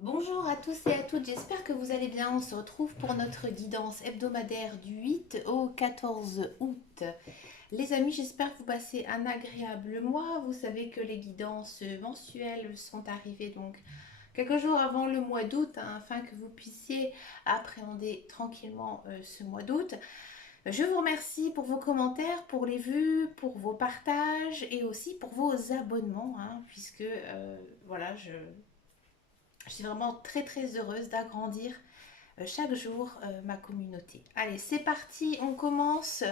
Bonjour à tous et à toutes, j'espère que vous allez bien. On se retrouve pour notre guidance hebdomadaire du 8 au 14 août. Les amis, j'espère que vous passez un agréable mois. Vous savez que les guidances mensuelles sont arrivées donc quelques jours avant le mois d'août, afin que vous puissiez appréhender tranquillement ce mois d'août. Je vous remercie pour vos commentaires, pour les vues, pour vos partages et aussi pour vos abonnements, puisque voilà, je suis vraiment très très heureuse d'agrandir chaque jour ma communauté. Allez, c'est parti, on commence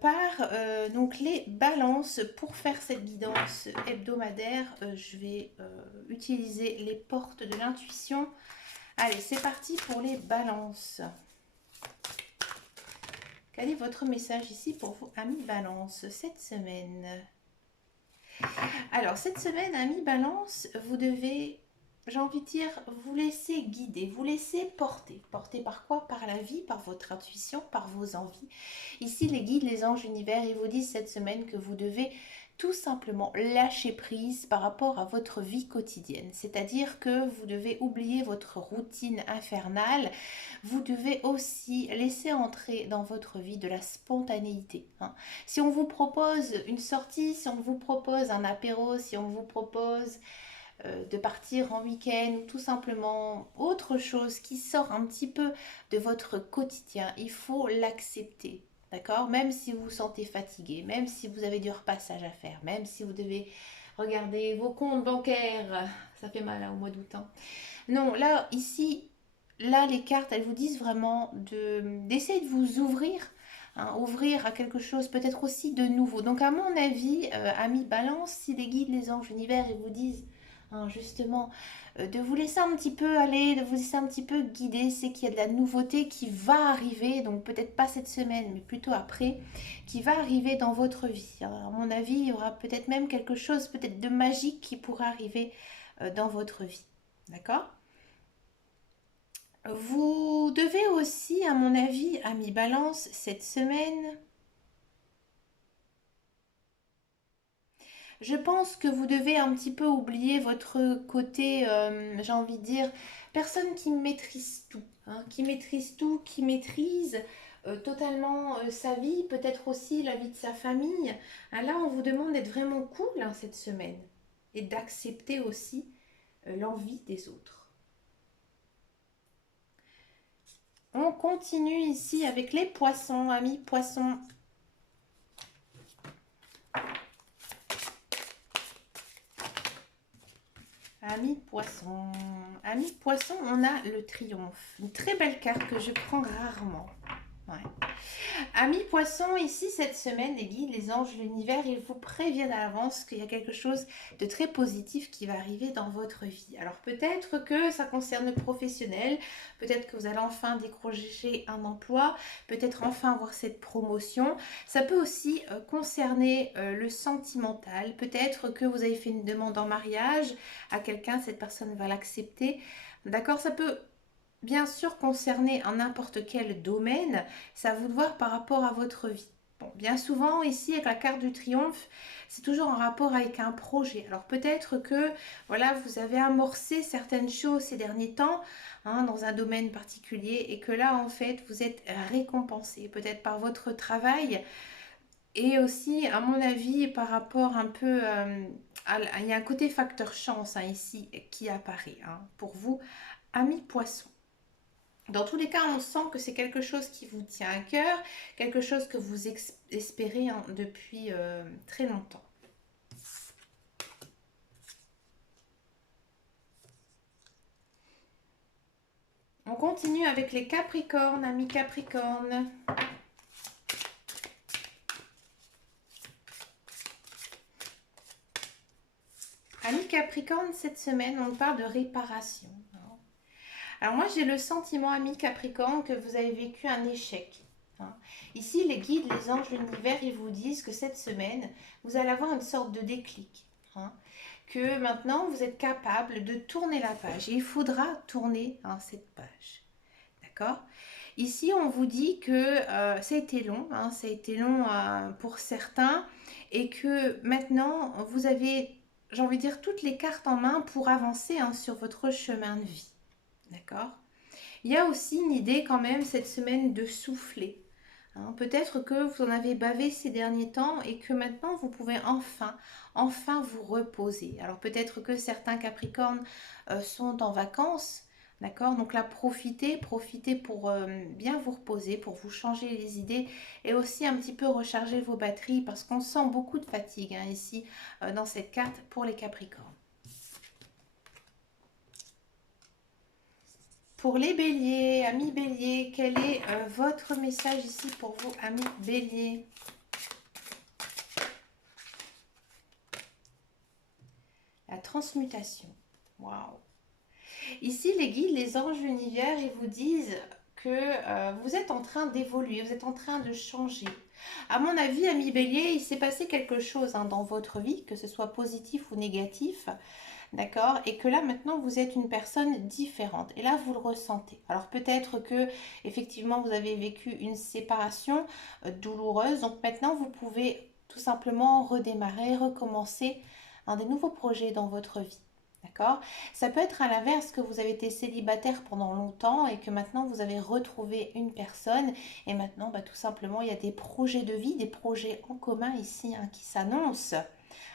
par donc les balances. Pour faire cette guidance hebdomadaire, je vais utiliser les portes de l'intuition. Allez, c'est parti pour les balances. Quel est votre message ici pour vous, amis balance, cette semaine? Alors, cette semaine, amis balance, vous devez, j'ai envie de dire, vous laisser guider, vous laisser porter. Porter par quoi? Par la vie, par votre intuition, par vos envies. Ici, les guides, les anges, l'univers, ils vous disent cette semaine que vous devez tout simplement lâcher prise par rapport à votre vie quotidienne. C'est-à-dire que vous devez oublier votre routine infernale. Vous devez aussi laisser entrer dans votre vie de la spontanéité. Si on vous propose une sortie, si on vous propose un apéro, si on vous propose de partir en week-end ou tout simplement autre chose qui sort un petit peu de votre quotidien, il faut l'accepter. D'accord? Même si vous vous sentez fatigué, même si vous avez du repassage à faire, même si vous devez regarder vos comptes bancaires, ça fait mal au mois d'août. Non, là, ici, là, les cartes, elles vous disent vraiment d'essayer de vous ouvrir, ouvrir à quelque chose peut-être aussi de nouveau. Donc, à mon avis, amis balance, si les guides, les anges, l'univers, ils vous disent justement de vous laisser un petit peu aller, de vous laisser un petit peu guider, c'est qu'il y a de la nouveauté qui va arriver, donc peut-être pas cette semaine, mais plutôt après, qui va arriver dans votre vie. Alors, à mon avis, il y aura peut-être même quelque chose, peut-être de magique qui pourra arriver dans votre vie. D'accord? Vous devez aussi, à mon avis, amis balance, cette semaine, je pense que vous devez un petit peu oublier votre côté, j'ai envie de dire, personne qui maîtrise tout, qui maîtrise tout, qui maîtrise totalement sa vie, peut-être aussi la vie de sa famille. Là, on vous demande d'être vraiment cool cette semaine et d'accepter aussi l'envie des autres. On continue ici avec les poissons, amis poissons. Amis poissons. Amis poissons, on a le triomphe. Une très belle carte que je prends rarement. Ouais. Amis poissons, ici cette semaine, les guides, les anges, l'univers, ils vous préviennent à l'avance qu'il y a quelque chose de très positif qui va arriver dans votre vie. Alors peut-être que ça concerne le professionnel, peut-être que vous allez enfin décrocher un emploi, peut-être enfin avoir cette promotion. Ça peut aussi concerner le sentimental, peut-être que vous avez fait une demande en mariage à quelqu'un, cette personne va l'accepter. D'accord, ça peut bien sûr concerner un n'importe quel domaine, c'est à vous de voir par rapport à votre vie. Bon, bien souvent ici avec la carte du triomphe, c'est toujours en rapport avec un projet. Alors peut-être que voilà, vous avez amorcé certaines choses ces derniers temps dans un domaine particulier et que là en fait vous êtes récompensé peut-être par votre travail et aussi à mon avis par rapport un peu il y a un côté facteur chance ici qui apparaît pour vous, amis poissons. Dans tous les cas, on sent que c'est quelque chose qui vous tient à cœur, quelque chose que vous espérez depuis très longtemps. On continue avec les Capricornes, amis Capricornes. Amis Capricornes, cette semaine, on parle de réparation. Alors moi, j'ai le sentiment, amis Capricorne, que vous avez vécu un échec. Ici, les guides, les anges, l'univers, ils vous disent que cette semaine, vous allez avoir une sorte de déclic. Que maintenant, vous êtes capable de tourner la page. Et il faudra tourner cette page. D'accord? Ici, on vous dit que ça a été long, ça a été long pour certains, et que maintenant, vous avez j'ai envie de dire, toutes les cartes en main pour avancer hein, sur votre chemin de vie. D'accord? Il y a aussi une idée quand même cette semaine de souffler. Hein. Peut-être que vous en avez bavé ces derniers temps et que maintenant vous pouvez enfin vous reposer. Alors peut-être que certains Capricornes sont en vacances, d'accord? Donc là, profitez pour bien vous reposer, pour vous changer les idées et aussi un petit peu recharger vos batteries parce qu'on sent beaucoup de fatigue hein, ici dans cette carte pour les Capricornes. Pour les béliers, amis béliers, quel est votre message ici pour vous, amis béliers? La transmutation. Waouh! Ici, les guides, les anges, l'univers, ils vous disent que vous êtes en train d'évoluer, vous êtes en train de changer. À mon avis, amis béliers, il s'est passé quelque chose hein, dans votre vie, que ce soit positif ou négatif. D'accord? Et que là, maintenant, vous êtes une personne différente. Et là, vous le ressentez. Alors, peut-être que, effectivement, vous avez vécu une séparation douloureuse. Donc, maintenant, vous pouvez tout simplement redémarrer, recommencer des nouveaux projets dans votre vie. D'accord? Ça peut être à l'inverse que vous avez été célibataire pendant longtemps et que maintenant vous avez retrouvé une personne et maintenant tout simplement il y a des projets de vie, des projets en commun ici hein, qui s'annoncent.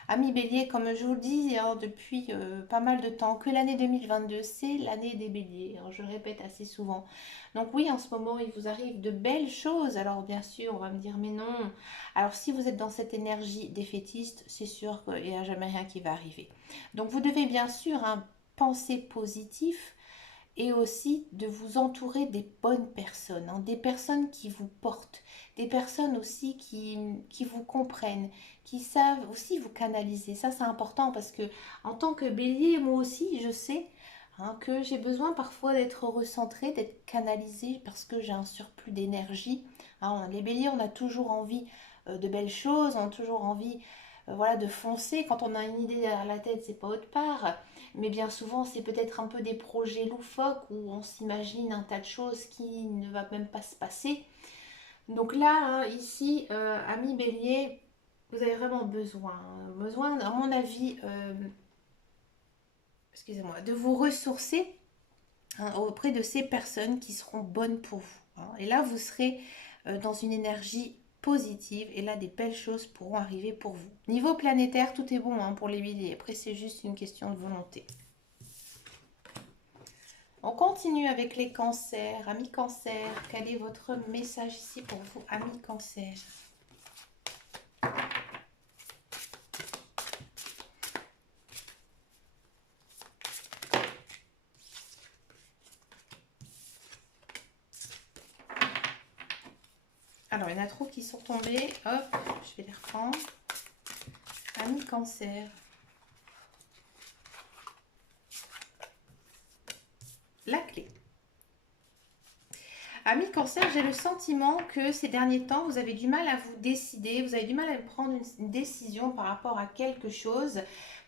Amis béliers, comme je vous le dis hein, depuis pas mal de temps, que l'année 2022, c'est l'année des béliers. Alors, je le répète assez souvent. Donc oui, en ce moment, il vous arrive de belles choses. Alors bien sûr, on va me dire, mais non. Alors si vous êtes dans cette énergie défaitiste, c'est sûr qu'il n'y a jamais rien qui va arriver. Donc vous devez bien sûr hein, penser positif et aussi de vous entourer des bonnes personnes, hein, des personnes qui vous portent, des personnes aussi qui vous comprennent, qui savent aussi vous canaliser. Ça, c'est important parce que en tant que bélier, moi aussi, je sais hein, que j'ai besoin parfois d'être recentrée, d'être canalisée parce que j'ai un surplus d'énergie. Hein, les béliers, on a toujours envie de belles choses, on a toujours envie voilà, de foncer. Quand on a une idée derrière la tête, c'est pas autre part. Mais bien souvent, c'est peut-être un peu des projets loufoques où on s'imagine un tas de choses qui ne va même pas se passer. Donc là, hein, ici, ami bélier, vous avez vraiment besoin, à mon avis, excusez-moi, de vous ressourcer hein, auprès de ces personnes qui seront bonnes pour vous. Hein. Et là, vous serez dans une énergie positive et là, des belles choses pourront arriver pour vous. Niveau planétaire, tout est bon hein, pour les béliers. Après, c'est juste une question de volonté. On continue avec les cancers. Amis cancer, quel est votre message ici pour vous, amis cancer? Alors, il y en a trop qui sont tombés. Hop, je vais les reprendre. Amis cancer. La clé. Amis cancer, j'ai le sentiment que ces derniers temps, vous avez du mal à vous décider, vous avez du mal à prendre une décision par rapport à quelque chose.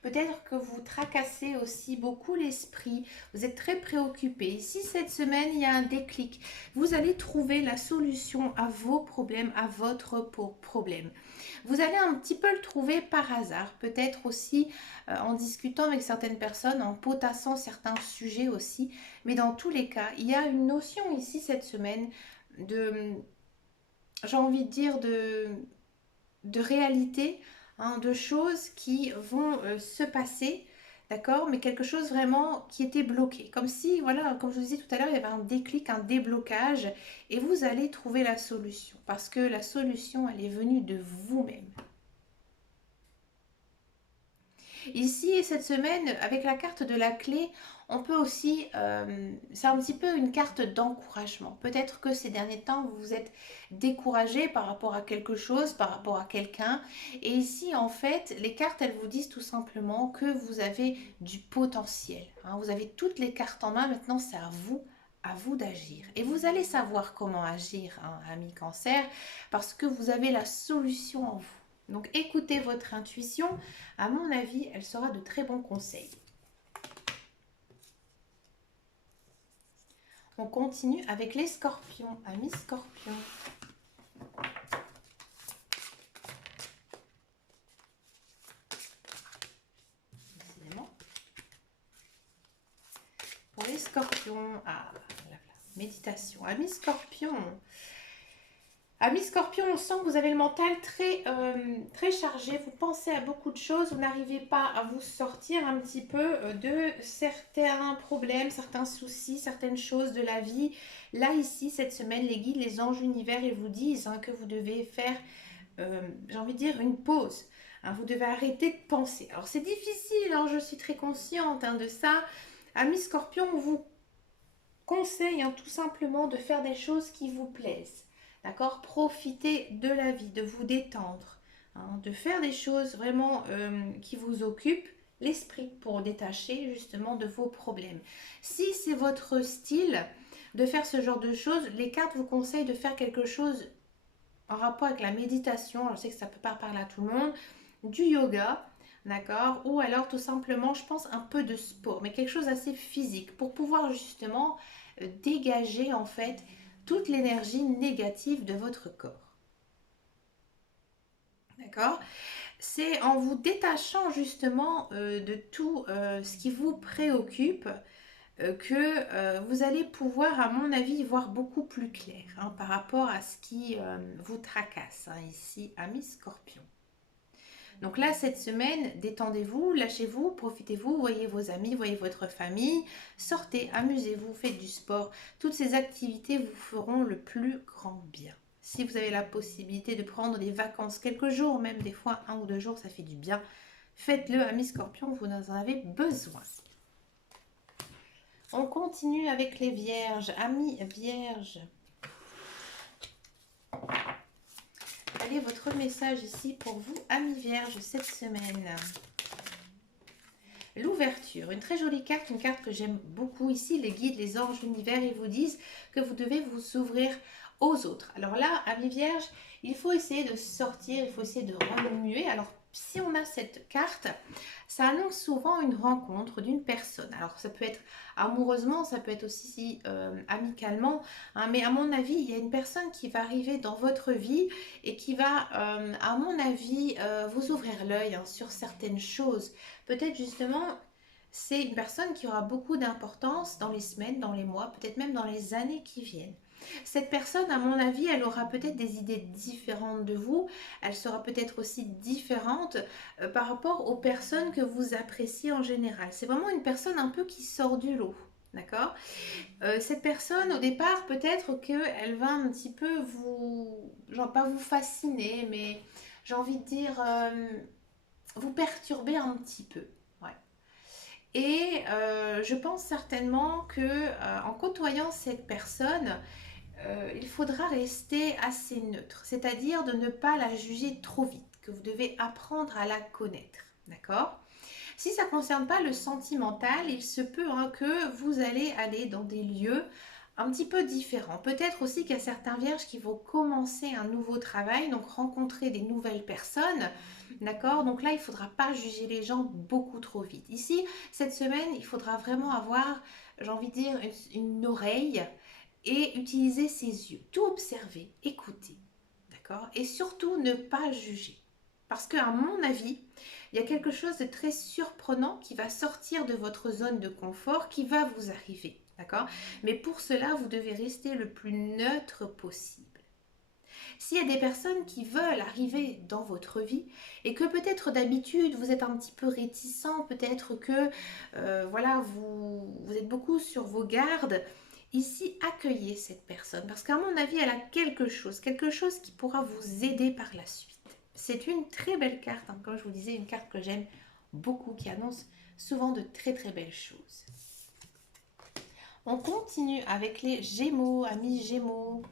Peut-être que vous tracassez aussi beaucoup l'esprit, vous êtes très préoccupé. Si cette semaine, il y a un déclic, vous allez trouver la solution à vos problèmes, à votre problème. Vous allez un petit peu le trouver par hasard, peut-être aussi en discutant avec certaines personnes, en potassant certains sujets aussi. Mais dans tous les cas, il y a une notion ici cette semaine de, j'ai envie de dire, de réalité, hein, de choses qui vont se passer. D'accord, mais quelque chose vraiment qui était bloqué. Comme si, voilà, comme je vous disais tout à l'heure, il y avait un déclic, un déblocage, et vous allez trouver la solution. Parce que la solution, elle est venue de vous-même. Ici, cette semaine, avec la carte de la clé, on peut aussi, c'est un petit peu une carte d'encouragement. Peut-être que ces derniers temps, vous vous êtes découragé par rapport à quelque chose, par rapport à quelqu'un. Et ici, en fait, les cartes, elles vous disent tout simplement que vous avez du potentiel. Hein. Vous avez toutes les cartes en main. Maintenant, c'est à vous d'agir. Et vous allez savoir comment agir, hein, ami cancer, parce que vous avez la solution en vous. Donc écoutez votre intuition, à mon avis, elle sera de très bons conseils. On continue avec les scorpions, amis scorpions. Amis Scorpion. Ah, voilà, méditation. Amis Scorpion. Amis Scorpion, on sent que vous avez le mental très chargé. Vous pensez à beaucoup de choses. Vous n'arrivez pas à vous sortir un petit peu de certains problèmes, certains soucis, certaines choses de la vie. Là, ici, cette semaine, les guides, les anges, l'univers, ils vous disent que vous devez faire, j'ai envie de dire, une pause. Vous devez arrêter de penser. Alors, c'est difficile, je suis très consciente de ça. Amis Scorpion, on vous conseille tout simplement de faire des choses qui vous plaisent. D'accord? Profitez de la vie, de vous détendre, de faire des choses vraiment qui vous occupent l'esprit pour détacher justement de vos problèmes. Si c'est votre style de faire ce genre de choses, les cartes vous conseillent de faire quelque chose en rapport avec la méditation. Je sais que ça peut pas parler à tout le monde, du yoga, d'accord? Ou alors tout simplement, je pense, un peu de sport, mais quelque chose d'assez physique pour pouvoir justement dégager en fait toute l'énergie négative de votre corps. D'accord? C'est en vous détachant justement de tout ce qui vous préoccupe que vous allez pouvoir, à mon avis, y voir beaucoup plus clair par rapport à ce qui vous tracasse ici, amis Scorpion. Donc là, cette semaine, détendez-vous, lâchez-vous, profitez-vous, voyez vos amis, voyez votre famille, sortez, amusez-vous, faites du sport. Toutes ces activités vous feront le plus grand bien. Si vous avez la possibilité de prendre des vacances, quelques jours, même des fois 1 ou 2 jours, ça fait du bien. Faites-le, amis Scorpion, vous en avez besoin. On continue avec les vierges. Amis vierges. Quel est votre message ici pour vous, amis vierges, cette semaine? L'ouverture, une très jolie carte, une carte que j'aime beaucoup ici. Les guides, les anges, l'univers, ils vous disent que vous devez vous ouvrir aux autres. Alors là, amis vierges, il faut essayer de sortir, il faut essayer de remuer. Alors, si on a cette carte, ça annonce souvent une rencontre d'une personne. Alors, ça peut être amoureusement, ça peut être aussi amicalement, mais à mon avis, il y a une personne qui va arriver dans votre vie et qui va, à mon avis, vous ouvrir l'œil sur certaines choses. Peut-être justement, c'est une personne qui aura beaucoup d'importance dans les semaines, dans les mois, peut-être même dans les années qui viennent. Cette personne, à mon avis, elle aura peut-être des idées différentes de vous. Elle sera peut-être aussi différente par rapport aux personnes que vous appréciez en général. C'est vraiment une personne un peu qui sort du lot. D'accord? Cette personne, au départ, peut-être qu'elle va un petit peu vous... genre pas vous fasciner, mais j'ai envie de dire... vous perturber un petit peu. Ouais. Et je pense certainement que en côtoyant cette personne, il faudra rester assez neutre, c'est-à-dire de ne pas la juger trop vite, que vous devez apprendre à la connaître. D'accord? Si ça ne concerne pas le sentimental, il se peut que vous allez aller dans des lieux un petit peu différents. Peut-être aussi qu'il y a certains vierges qui vont commencer un nouveau travail, donc rencontrer des nouvelles personnes. D'accord? Donc là, il ne faudra pas juger les gens beaucoup trop vite. Ici, cette semaine, il faudra vraiment avoir, j'ai envie de dire, une oreille et utiliser ses yeux. Tout observer, écouter. D'accord? Et surtout, ne pas juger. Parce qu'à mon avis, il y a quelque chose de très surprenant qui va sortir de votre zone de confort, qui va vous arriver. D'accord? Mais pour cela, vous devez rester le plus neutre possible. S'il y a des personnes qui veulent arriver dans votre vie et que peut-être d'habitude vous êtes un petit peu réticent, peut-être que voilà, vous êtes beaucoup sur vos gardes, ici accueillez cette personne parce qu'à mon avis elle a quelque chose qui pourra vous aider par la suite. C'est une très belle carte, comme je vous disais, une carte que j'aime beaucoup, qui annonce souvent de très très belles choses. On continue avec les Gémeaux, amis Gémeaux.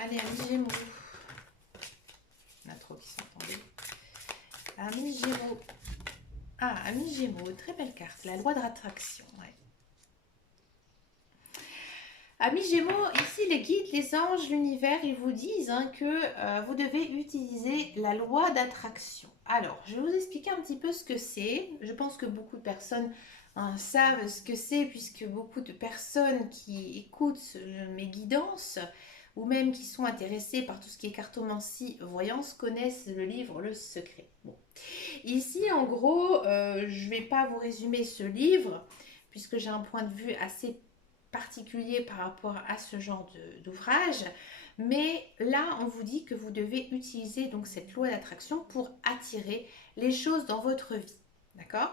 Allez, amis Gémeaux. Il y en a trop qui s'entendaient. Amis Gémeaux. Ah, amis Gémeaux, très belle carte. La loi de l'attraction, ouais. Amis Gémeaux, ici les guides, les anges, l'univers, ils vous disent que vous devez utiliser la loi d'attraction. Alors, je vais vous expliquer un petit peu ce que c'est. Je pense que beaucoup de personnes savent ce que c'est, puisque beaucoup de personnes qui écoutent mes guidances, ou même qui sont intéressées par tout ce qui est cartomancie, voyance, connaissent le livre Le Secret. Bon. Ici, en gros, je ne vais pas vous résumer ce livre, puisque j'ai un point de vue assez particulier par rapport à ce genre d'ouvrage. Mais là, on vous dit que vous devez utiliser donc cette loi d'attraction pour attirer les choses dans votre vie. D'accord?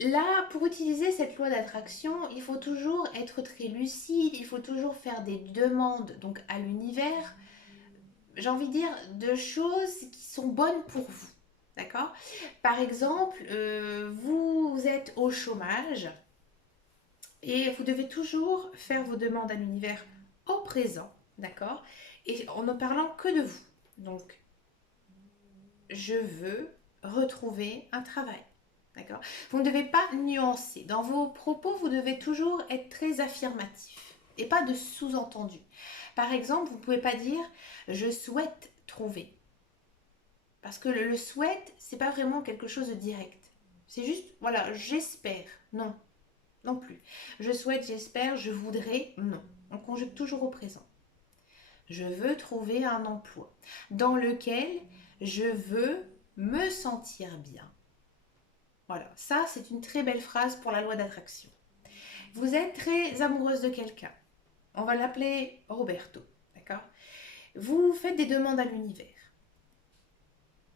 Là, pour utiliser cette loi d'attraction, il faut toujours être très lucide, il faut toujours faire des demandes donc à l'univers, j'ai envie de dire, de choses qui sont bonnes pour vous. D'accord? Par exemple, vous êtes au chômage et vous devez toujours faire vos demandes à l'univers au présent. D'accord? Et en ne parlant que de vous. Donc, je veux retrouver un travail. D'accord? Vous ne devez pas nuancer. Dans vos propos, vous devez toujours être très affirmatif et pas de sous-entendu. Par exemple, vous ne pouvez pas dire je souhaite trouver. Parce que le souhaite, c'est pas vraiment quelque chose de direct. C'est juste, voilà, j'espère. Non, non plus. Je souhaite, j'espère, je voudrais. Non. On conjugue toujours au présent. Je veux trouver un emploi dans lequel je veux me sentir bien. Voilà, ça c'est une très belle phrase pour la loi d'attraction. Vous êtes très amoureuse de quelqu'un. On va l'appeler Roberto, d'accord? Vous faites des demandes à l'univers.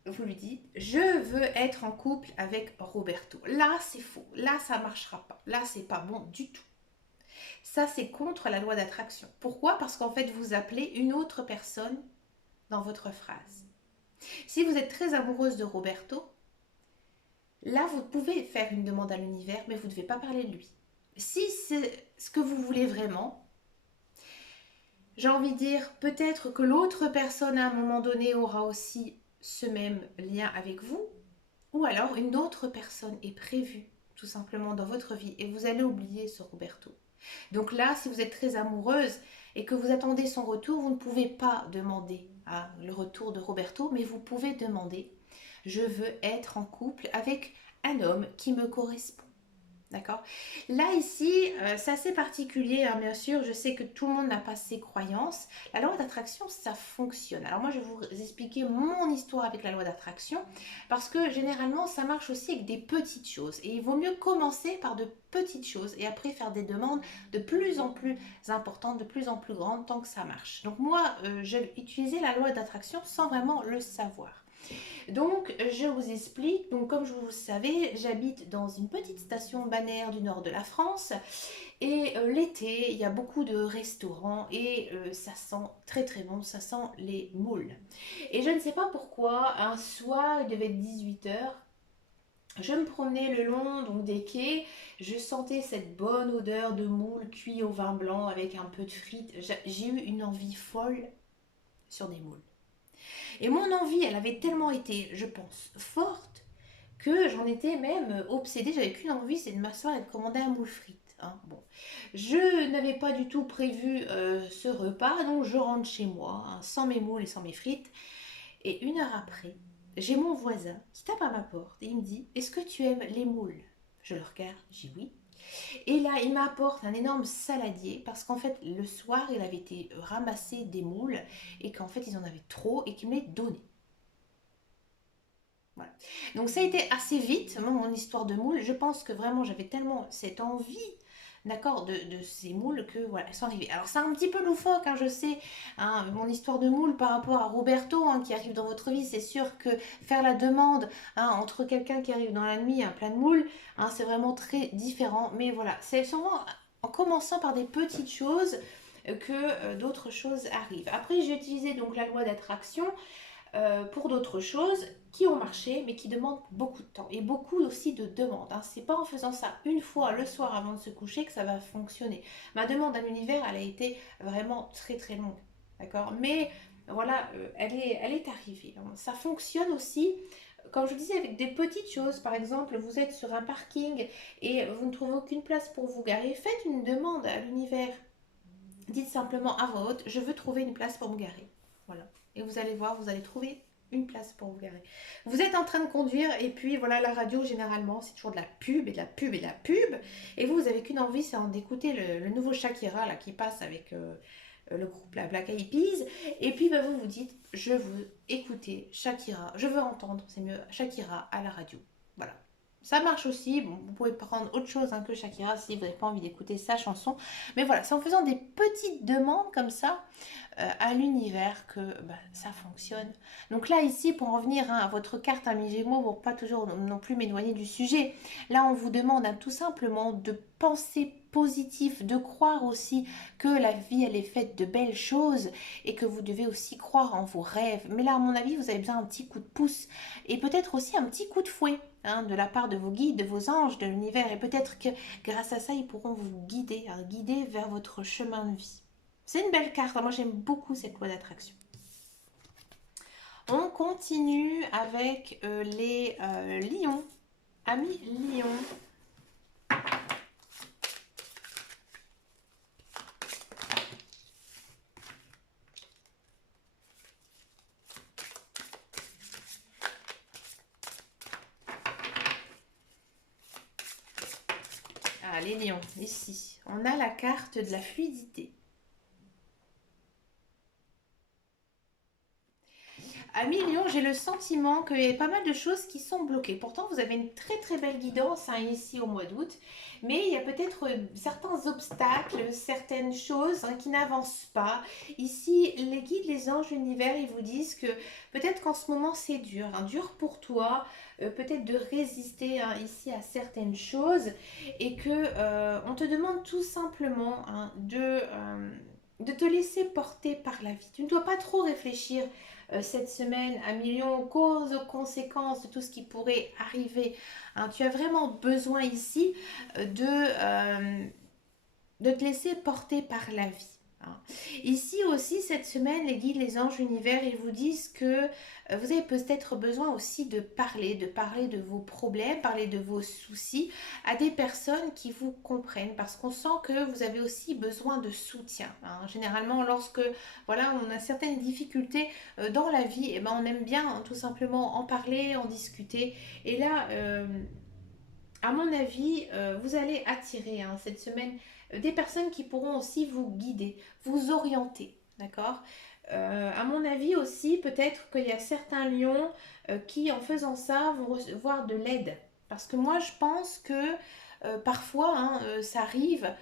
Vous lui dites, je veux être en couple avec Roberto. Là, c'est faux. Là, ça ne marchera pas. Là, c'est pas bon du tout. Ça, c'est contre la loi d'attraction. Pourquoi? Parce qu'en fait, vous appelez une autre personne dans votre phrase. Si vous êtes très amoureuse de Roberto, là, vous pouvez faire une demande à l'univers, mais vous ne devez pas parler de lui. Si c'est ce que vous voulez vraiment, j'ai envie de dire, peut-être que l'autre personne à un moment donné aura aussi ce même lien avec vous, ou alors une autre personne est prévue tout simplement dans votre vie et vous allez oublier ce Roberto. Donc là, si vous êtes très amoureuse et que vous attendez son retour, vous ne pouvez pas demander le retour de Roberto, mais vous pouvez demander je veux être en couple avec un homme qui me correspond. D'accord? Là, ici, c'est assez particulier, hein, bien sûr. Je sais que tout le monde n'a pas ces croyances. La loi d'attraction, ça fonctionne. Alors moi, je vais vous expliquer mon histoire avec la loi d'attraction parce que généralement, ça marche aussi avec des petites choses. Et il vaut mieux commencer par de petites choses et après faire des demandes de plus en plus importantes, de plus en plus grandes tant que ça marche. Donc moi, j'ai utilisé la loi d'attraction sans vraiment le savoir. Donc, je vous explique. Donc, comme vous le savez, j'habite dans une petite station balnéaire du nord de la France. Et l'été, il y a beaucoup de restaurants et ça sent très très bon, ça sent les moules. Et je ne sais pas pourquoi, un soir, il devait être 18 h. Je me promenais le long donc, des quais, je sentais cette bonne odeur de moules cuits au vin blanc avec un peu de frites. J'ai eu une envie folle sur des moules. Et mon envie, elle avait tellement été, je pense, forte que j'en étais même obsédée. J'avais qu'une envie, c'est de m'asseoir et de commander un moule frite. Hein. Bon. Je n'avais pas du tout prévu ce repas, donc je rentre chez moi, hein, sans mes moules et sans mes frites. Et 1 heure après, j'ai mon voisin qui tape à ma porte et il me dit, est-ce que tu aimes les moules? Je le regarde, j'ai oui. Et là, il m'apporte un énorme saladier parce qu'en fait, le soir, il avait été ramassé des moules et qu'en fait, ils en avaient trop et qu'il me les donnait. Voilà. Donc ça a été assez vite, mon histoire de moules. Je pense que vraiment, j'avais tellement cette envie, d'accord, de ces moules que voilà, elles sont arrivées. Alors c'est un petit peu loufoque, hein, je sais, hein, mon histoire de moules par rapport à Roberto hein, qui arrive dans votre vie. C'est sûr que faire la demande hein, entre quelqu'un qui arrive dans la nuit, un plein de moules, hein, c'est vraiment très différent. Mais voilà, c'est souvent en commençant par des petites choses que d'autres choses arrivent. Après, j'ai utilisé donc la loi d'attraction pour d'autres choses qui ont marché mais qui demandent beaucoup de temps et beaucoup aussi de demandes. Hein. C'est pas en faisant ça une fois le soir avant de se coucher que ça va fonctionner. Ma demande à l'univers, elle a été vraiment très très longue, d'accord. Mais voilà, elle est arrivée. Donc, ça fonctionne aussi. Comme je disais, avec des petites choses, par exemple, vous êtes sur un parking et vous ne trouvez aucune place pour vous garer, faites une demande à l'univers. Dites simplement à voix haute, je veux trouver une place pour me garer. Voilà. Et vous allez voir, vous allez trouver une place pour vous garer. Vous êtes en train de conduire et puis voilà, la radio généralement c'est toujours de la pub et de la pub et de la pub. Et vous avez qu'une envie, c'est d'écouter le nouveau Shakira là, qui passe avec le groupe la Black Eyed Peas. Et puis bah, vous vous dites, je veux écouter Shakira, je veux entendre, c'est mieux, Shakira à la radio. Voilà. Ça marche aussi, bon, vous pouvez prendre autre chose hein, que Shakira si vous n'avez pas envie d'écouter sa chanson. Mais voilà, c'est en faisant des petites demandes comme ça à l'univers que bah, ça fonctionne. Donc là, ici, pour en revenir hein, à votre carte Ami Gémeaux, pour pas toujours non plus m'éloigner du sujet, là, on vous demande hein, tout simplement de penser positif, de croire aussi que la vie, elle est faite de belles choses et que vous devez aussi croire en vos rêves. Mais là, à mon avis, vous avez besoin d'un petit coup de pouce et peut-être aussi un petit coup de fouet. Hein, de la part de vos guides, de vos anges, de l'univers, et peut-être que grâce à ça, ils pourront vous guider, hein, guider vers votre chemin de vie. C'est une belle carte, moi j'aime beaucoup cette loi d'attraction. On continue avec les lions, amis lions. Ah, les lions, ici, on a la carte de la fluidité. Amis Lion, j'ai le sentiment qu'il y a pas mal de choses qui sont bloquées. Pourtant, vous avez une très très belle guidance hein, ici au mois d'août. Mais il y a peut-être certains obstacles, certaines choses hein, qui n'avancent pas. Ici, les guides, les anges, l'univers, ils vous disent que peut-être qu'en ce moment c'est dur. Hein, dur pour toi, peut-être de résister hein, ici à certaines choses. Et que on te demande tout simplement hein, de te laisser porter par la vie. Tu ne dois pas trop réfléchir cette semaine à millions aux causes, aux conséquences de tout ce qui pourrait arriver. Hein, tu as vraiment besoin ici de te laisser porter par la vie. Hein. Ici aussi, cette semaine, les guides, les anges, l'univers, ils vous disent que vous avez peut-être besoin aussi de parler de vos problèmes, parler de vos soucis à des personnes qui vous comprennent parce qu'on sent que vous avez aussi besoin de soutien. Hein. Généralement, lorsque voilà, on a certaines difficultés dans la vie, et ben, on aime bien hein, tout simplement en parler, en discuter. Et là, à mon avis, vous allez attirer hein, cette semaine des personnes qui pourront aussi vous guider, vous orienter, d'accord. À mon avis aussi, peut-être qu'il y a certains lions qui, en faisant ça, vont recevoir de l'aide. Parce que moi, je pense que parfois, hein, ça arrive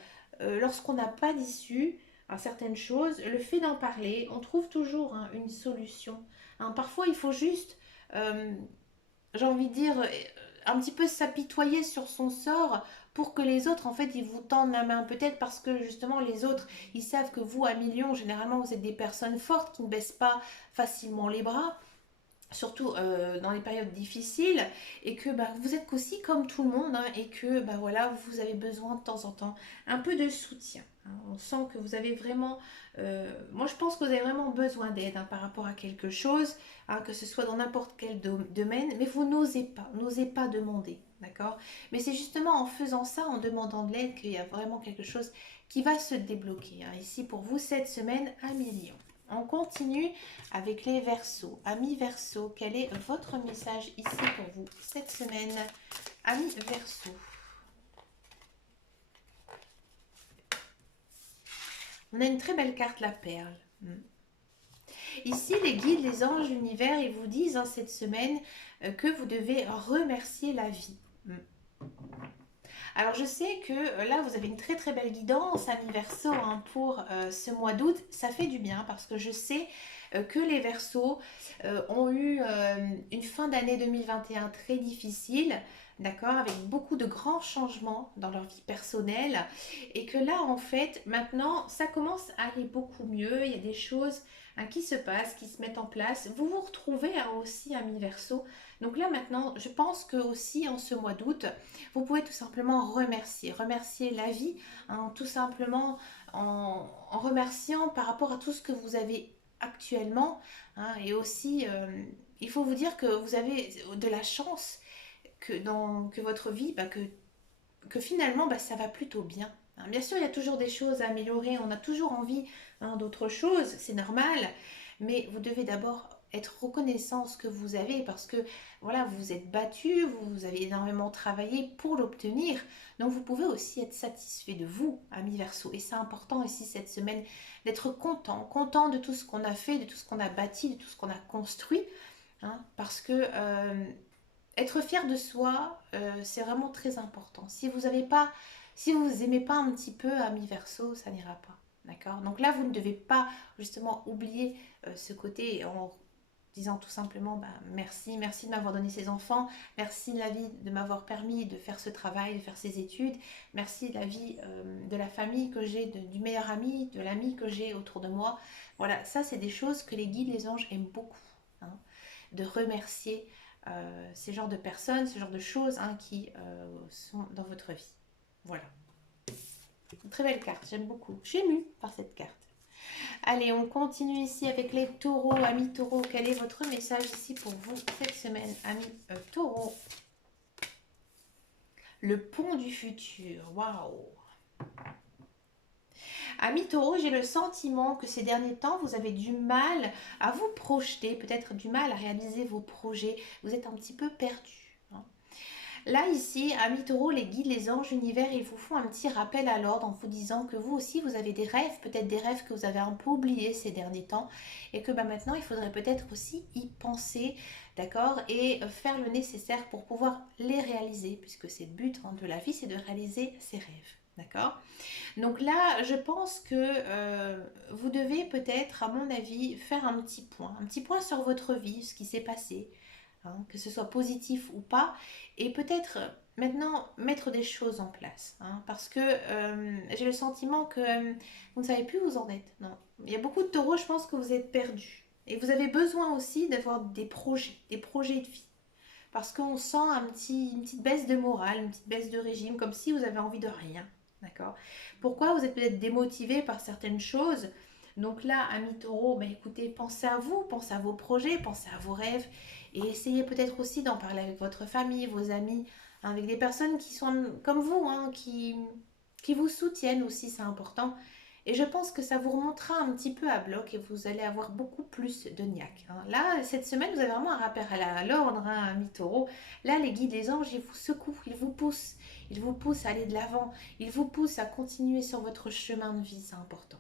lorsqu'on n'a pas d'issue à certaines choses, le fait d'en parler, on trouve toujours hein, une solution. Hein, parfois, il faut juste j'ai envie de dire, un petit peu s'apitoyer sur son sort pour que les autres, en fait, ils vous tendent la main. Peut-être parce que justement, les autres, ils savent que vous, à millions, généralement, vous êtes des personnes fortes qui ne baissent pas facilement les bras surtout dans les périodes difficiles, et que bah, vous êtes aussi comme tout le monde, hein, et que bah, voilà, vous avez besoin de temps en temps un peu de soutien. Hein. On sent que vous avez vraiment, moi je pense que vous avez vraiment besoin d'aide hein, par rapport à quelque chose, hein, que ce soit dans n'importe quel domaine, mais vous n'osez pas demander, d'accord. Mais c'est justement en faisant ça, en demandant de l'aide, qu'il y a vraiment quelque chose qui va se débloquer. Hein. Ici pour vous, cette semaine, 1 million. On continue avec les Verseaux. Amis Verseaux, quel est votre message ici pour vous cette semaine? Amis Verseaux. On a une très belle carte, la perle. Ici, les guides, les anges, l'univers, ils vous disent hein, cette semaine que vous devez remercier la vie. Alors je sais que là vous avez une très très belle guidance Amis Verseaux hein, pour ce mois d'août. Ça fait du bien parce que je sais que les Verseaux ont eu une fin d'année 2021 très difficile, d'accord, avec beaucoup de grands changements dans leur vie personnelle, et que là en fait maintenant ça commence à aller beaucoup mieux. Il y a des choses hein, qui se passent, qui se mettent en place. Vous vous retrouvez hein, aussi Amis Verseaux. Donc là maintenant je pense que aussi en ce mois d'août vous pouvez tout simplement remercier la vie, hein, tout simplement en remerciant par rapport à tout ce que vous avez actuellement. Hein, et aussi, il faut vous dire que vous avez de la chance que votre vie, bah, que finalement, bah, ça va plutôt bien. Hein, bien sûr, il y a toujours des choses à améliorer, on a toujours envie hein, d'autres choses, c'est normal, mais vous devez d'abord être reconnaissant de ce que vous avez parce que voilà, vous vous êtes battu, vous avez énormément travaillé pour l'obtenir. Donc vous pouvez aussi être satisfait de vous, ami Verseau. Et c'est important ici cette semaine d'être content de tout ce qu'on a fait, de tout ce qu'on a bâti, de tout ce qu'on a construit. Hein, parce que être fier de soi, c'est vraiment très important. Si vous avez pas, si vous vous aimez pas un petit peu, ami Verseau, ça n'ira pas. D'accord. Donc là, vous ne devez pas justement oublier ce côté en disant tout simplement bah, merci, merci de m'avoir donné ces enfants, merci la vie de m'avoir permis de faire ce travail, de faire ces études, merci la vie de la famille que j'ai, du meilleur ami, de l'ami que j'ai autour de moi. Voilà, ça c'est des choses que les guides, les anges aiment beaucoup. Hein, de remercier ces genres de personnes, ce genre de choses hein, qui sont dans votre vie. Voilà. Une très belle carte, j'aime beaucoup. Je suis émue par cette carte. Allez, on continue ici avec les taureaux. Amis taureaux, quel est votre message ici pour vous cette semaine, amis taureaux? Le pont du futur, waouh! Amis taureaux, j'ai le sentiment que ces derniers temps, vous avez du mal à vous projeter, peut-être du mal à réaliser vos projets. Vous êtes un petit peu perdu. Hein. Là, ici, amis taureaux, les guides, les anges, l'univers, ils vous font un petit rappel à l'ordre en vous disant que vous aussi, vous avez des rêves, peut-être des rêves que vous avez un peu oubliés ces derniers temps et que bah, maintenant, il faudrait peut-être aussi y penser, d'accord, et faire le nécessaire pour pouvoir les réaliser, puisque c'est le but hein, de la vie, c'est de réaliser ses rêves, d'accord. Donc là, je pense que vous devez peut-être, à mon avis, faire un petit point sur votre vie, ce qui s'est passé, hein, que ce soit positif ou pas, et peut-être maintenant mettre des choses en place, hein, parce que j'ai le sentiment que vous ne savez plus où vous en êtes. Non, il y a beaucoup de taureaux, je pense que vous êtes perdus, et vous avez besoin aussi d'avoir des projets de vie. Parce qu'on sent une petite baisse de morale, une petite baisse de régime, comme si vous avez envie de rien. D'accord. Pourquoi vous êtes peut-être démotivé par certaines choses. Donc là, amis taureau, bah écoutez, pensez à vous, pensez à vos projets, pensez à vos rêves et essayez peut-être aussi d'en parler avec votre famille, vos amis, hein, avec des personnes qui sont comme vous, hein, qui vous soutiennent aussi, c'est important. Et je pense que ça vous remontera un petit peu à bloc et vous allez avoir beaucoup plus de niaque. Hein. Là, cette semaine, vous avez vraiment un rappel à l'ordre, hein, amis taureau. Là, les guides, les anges, ils vous secouent, ils vous poussent. Ils vous poussent à aller de l'avant. Ils vous poussent à continuer sur votre chemin de vie, c'est important.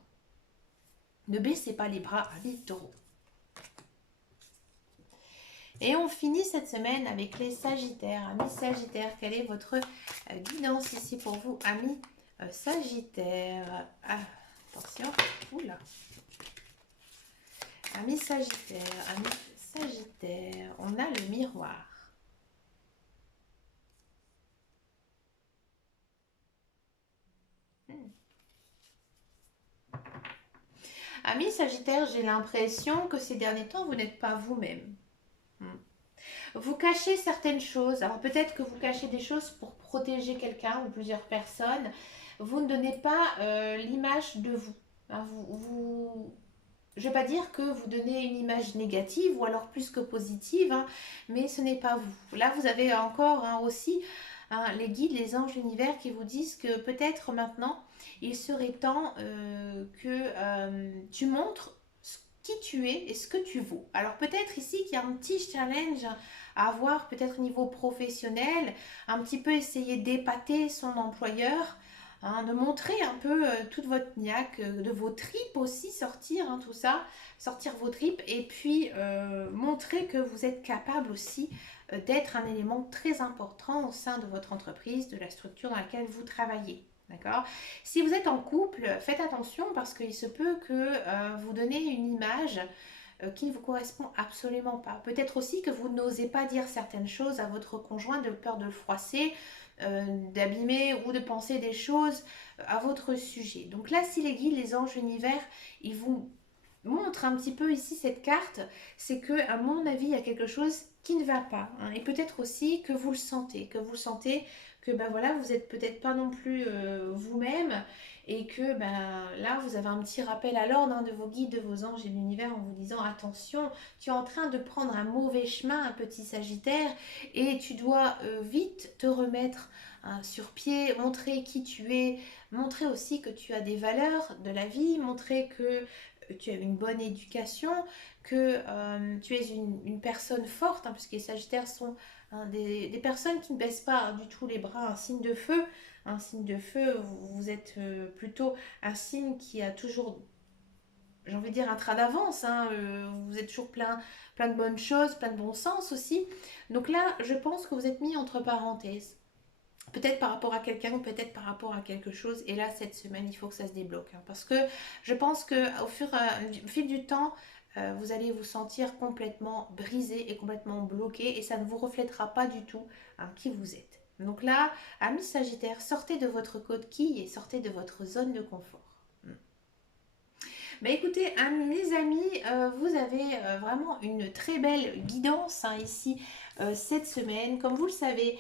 Ne baissez pas les bras, amis taureaux. Et on finit cette semaine avec les sagittaires. Amis sagittaires, quelle est votre guidance ici pour vous, amis sagittaires? Ah, attention, oula. Amis sagittaires, on a le miroir. Amis sagittaires, j'ai l'impression que ces derniers temps, vous n'êtes pas vous-même. Vous cachez certaines choses. Alors peut-être que vous cachez des choses pour protéger quelqu'un ou plusieurs personnes. Vous ne donnez pas l'image de vous. Hein, je ne vais pas dire que vous donnez une image négative ou alors plus que positive, hein, mais ce n'est pas vous. Là, vous avez encore hein, aussi hein, les guides, les anges, l'univers qui vous disent que peut-être maintenant, il serait temps que tu montres qui tu es et ce que tu vaux. Alors peut-être ici qu'il y a un petit challenge à avoir, peut-être au niveau professionnel, un petit peu essayer d'épater son employeur, hein, de montrer un peu toute votre niaque, de vos tripes aussi, sortir hein, tout ça, sortir vos tripes et puis montrer que vous êtes capable aussi d'être un élément très important au sein de votre entreprise, de la structure dans laquelle vous travaillez. D'accord. Si vous êtes en couple, faites attention parce qu'il se peut que vous donnez une image qui ne vous correspond absolument pas. Peut-être aussi que vous n'osez pas dire certaines choses à votre conjoint de peur de le froisser, d'abîmer ou de penser des choses à votre sujet. Donc là, si les guides, les anges, l'univers, ils vous montrent un petit peu ici cette carte, c'est que à mon avis, il y a quelque chose qui ne va pas. Hein. Et peut-être aussi que vous le sentez, que ben voilà, vous n'êtes peut-être pas non plus vous-même et que ben là, vous avez un petit rappel à l'ordre hein, de vos guides, de vos anges et de l'univers en vous disant attention, tu es en train de prendre un mauvais chemin, un petit sagittaire, et tu dois vite te remettre hein, sur pied, montrer qui tu es, montrer aussi que tu as des valeurs de la vie, montrer que tu as une bonne éducation, que tu es une personne forte, hein, puisque les Sagittaires sont des personnes qui ne baissent pas du tout les bras, un signe de feu. Un signe de feu, vous êtes plutôt un signe qui a toujours, j'ai envie de dire, un train d'avance, hein, vous êtes toujours plein de bonnes choses, plein de bon sens aussi. Donc là, je pense que vous êtes mis entre parenthèses. Peut-être par rapport à quelqu'un ou peut-être par rapport à quelque chose. Et là, cette semaine, il faut que ça se débloque, hein, parce que je pense qu'au fil du temps, vous allez vous sentir complètement brisé et complètement bloqué et ça ne vous reflètera pas du tout, hein, qui vous êtes. Donc là, amis Sagittaire, sortez de votre coquille et sortez de votre zone de confort. Bah écoutez, mes amis, vous avez vraiment une très belle guidance, hein, ici cette semaine. Comme vous le savez,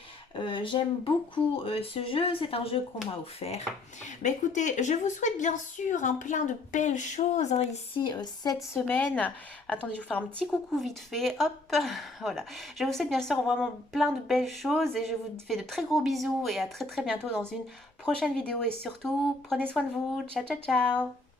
j'aime beaucoup ce jeu, c'est un jeu qu'on m'a offert. Bah écoutez, je vous souhaite bien sûr plein de belles choses, hein, ici cette semaine. Attendez, je vais vous faire un petit coucou vite fait. Hop, voilà. Je vous souhaite bien sûr vraiment plein de belles choses et je vous fais de très gros bisous et à très très bientôt dans une prochaine vidéo. Et surtout, prenez soin de vous. Ciao, ciao, ciao.